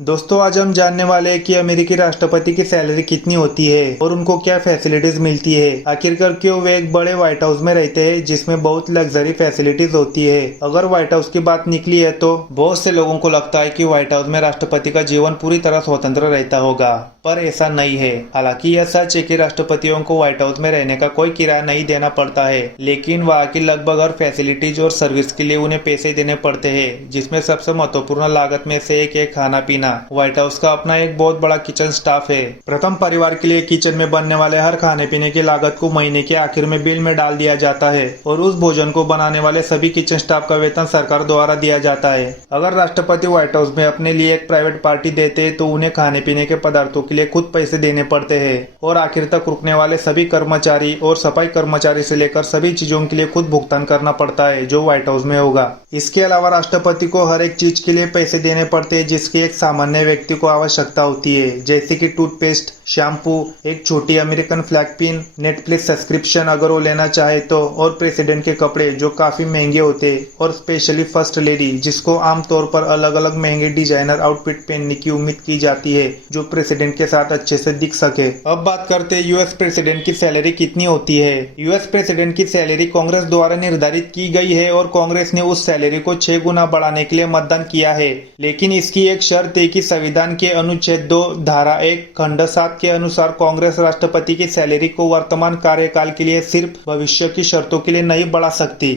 दोस्तों आज हम जानने वाले हैं कि अमेरिकी राष्ट्रपति की सैलरी कितनी होती है और उनको क्या फैसिलिटीज मिलती है। आखिरकार क्यों वे एक बड़े व्हाइट हाउस में रहते हैं जिसमें बहुत लग्जरी फैसिलिटीज होती है। अगर व्हाइट हाउस की बात निकली है तो बहुत से लोगों को लगता है कि व्हाइट हाउस में राष्ट्रपति का जीवन पूरी तरह स्वतंत्र रहता होगा, पर ऐसा नहीं है। हालांकि यह सच है कि राष्ट्रपतियों को व्हाइट हाउस में रहने का कोई किराया नहीं देना पड़ता है, लेकिन वहाँ की लगभग हर फैसिलिटीज और सर्विस के लिए उन्हें पैसे देने पड़ते हैं, जिसमें सबसे महत्वपूर्ण लागत में से एक है खाना पीना। व्हाइट हाउस का अपना एक बहुत बड़ा किचन स्टाफ है। प्रथम परिवार के लिए किचन में बनने वाले हर खाने पीने की लागत को महीने के आखिर में बिल में डाल दिया जाता है और उस भोजन को बनाने वाले सभी किचन स्टाफ का वेतन सरकार द्वारा दिया जाता है। अगर राष्ट्रपति व्हाइट हाउस में अपने लिए एक प्राइवेट पार्टी देते हैं तो उन्हें खाने पीने के पदार्थों के लिए खुद पैसे देने पड़ते हैं और आखिर तक रुकने वाले सभी कर्मचारी और सफाई कर्मचारी से लेकर सभी चीजों के लिए खुद भुगतान करना पड़ता है जो व्हाइट हाउस में होगा। इसके अलावा राष्ट्रपति को हर एक चीज के लिए पैसे देने पड़ते हैं जिसकी एक सामान्य व्यक्ति को आवश्यकता होती है, जैसे कि टूथपेस्ट, शैम्पू, एक छोटी American flag pin, Netflix subscription अगर वो लेना चाहे तो, और प्रेसिडेंट के कपड़े जो काफी महंगे होते हैं, और स्पेशली फर्स्ट लेडी जिसको आमतौर पर अलग अलग महंगे डिजाइनर आउटफिट पहनने की उम्मीद की जाती है जो प्रेसिडेंट के साथ अच्छे से दिख सके। अब बात करते हैं यूएस प्रेसिडेंट की सैलरी कितनी होती है। यूएस प्रेसिडेंट की सैलरी कांग्रेस द्वारा निर्धारित की गई है और कांग्रेस ने उस सैलरी को 6 गुना बढ़ाने के लिए मतदान किया है, लेकिन इसकी एक शर्त है कि संविधान के अनुच्छेद 2 धारा 1 खंड 7 के अनुसार कांग्रेस राष्ट्रपति की सैलरी को वर्तमान कार्यकाल के लिए सिर्फ भविष्य की शर्तों के लिए नहीं बढ़ा सकती।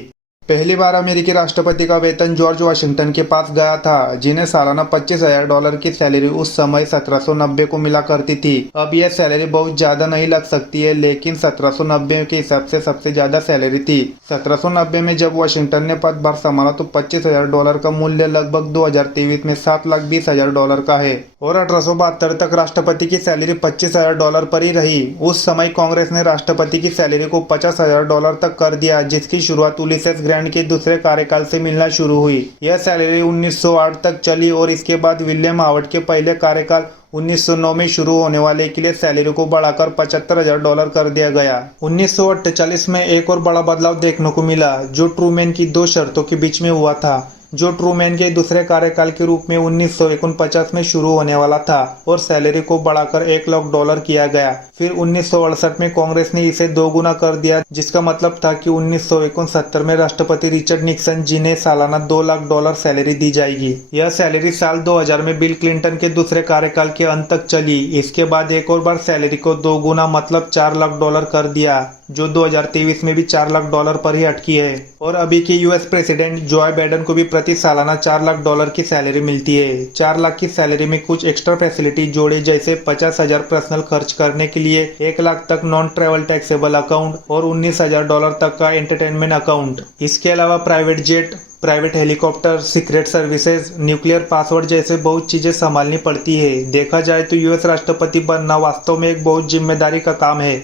पहली बार अमेरिकी राष्ट्रपति का वेतन जॉर्ज वाशिंगटन के पास गया था, जिन्हें सालाना $25,000 की सैलरी उस समय 1790 को मिला करती थी। अब यह सैलरी बहुत ज्यादा नहीं लग सकती है, लेकिन 1790 के हिसाब से सबसे ज्यादा सैलरी थी। 1790 में जब वाशिंगटन ने पदभार संभाला तो $25,000 का मूल्य लगभग 2023 में $7,20,000 का है और 1872 तक राष्ट्रपति की सैलरी $25,000 पर ही रही। उस समय कांग्रेस ने राष्ट्रपति की सैलरी को $50,000 तक कर दिया, जिसकी शुरुआत उलिसेस ग्रैंट के दूसरे कार्यकाल से मिलना शुरू हुई। यह सैलरी 1908 तक चली और इसके बाद विलियम हावर्ड के पहले कार्यकाल 1909 में शुरू होने वाले के लिए सैलरी को बढ़ाकर $75,000 कर दिया गया। 1948 में एक और बड़ा बदलाव देखने को मिला जो ट्रूमैन की 2 शर्तों के बीच में हुआ था, जो ट्रूमैन के दूसरे कार्यकाल के रूप में 1949 में शुरू होने वाला था और सैलरी को बढ़ाकर $1 लाख किया गया। फिर 1968 में कांग्रेस ने इसे 2 गुना कर दिया, जिसका मतलब था कि 1969 में राष्ट्रपति रिचर्ड निक्सन जिन्हें सालाना $2 लाख सैलरी दी जाएगी। यह सैलरी साल 2000 में बिल क्लिंटन के दूसरे कार्यकाल के अंत तक चली। इसके बाद एक और बार सैलरी को 2 गुना मतलब $4 लाख कर दिया, जो 2023 में भी $4 लाख पर ही अटकी है। और अभी के यूएस प्रेसिडेंट जो बाइडेन को भी प्रति सालाना $4 लाख की सैलरी मिलती है। 4 लाख की सैलरी में कुछ एक्स्ट्रा फैसिलिटी जोड़े, जैसे 50,000 पर्सनल खर्च करने के लिए, 1 लाख तक नॉन ट्रेवल टैक्सेबल अकाउंट और $19,000 तक का एंटरटेनमेंट अकाउंट। इसके अलावा private jet, private helicopter, secret services, nuclear password जैसे बहुत चीजें संभालनी पड़ती है। देखा जाए तो यूएस राष्ट्रपति बनना वास्तव में एक बहुत जिम्मेदारी का काम है।